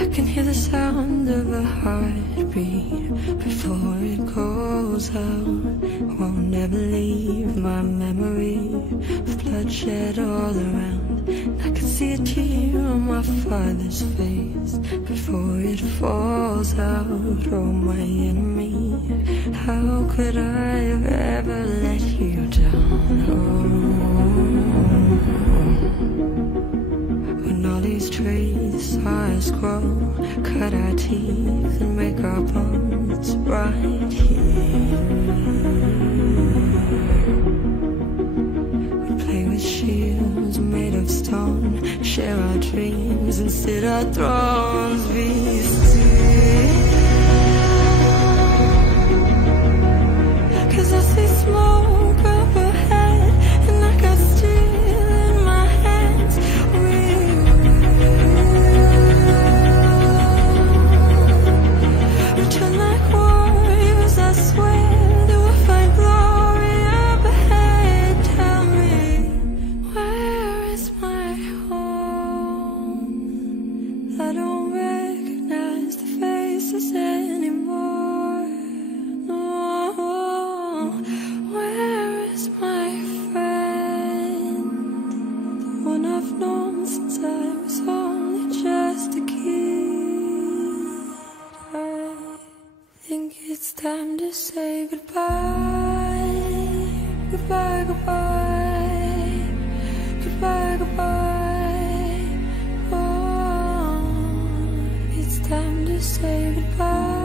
I can hear the sound of a heartbeat before it goes out. Won't ever leave my memory of bloodshed all around. I can see a tear on my father's face before it falls out. Oh, my enemy, how could I have ever let you down? When all these traits us grow, cut our teeth and make our bones right here. We play with shields made of stone, share our dreams and sit our thrones. Be still, 'cause I see smoke up ahead and I got steel in my hands. Return like warriors, I swear that we'll find glory up ahead. Tell me, where is my home? I don't recognize the faces anymore. No, where is my friend? The one I've known since I was only just a kid. I think it's time to say goodbye. Goodbye, goodbye. Goodbye, goodbye. Oh, it's time to say goodbye.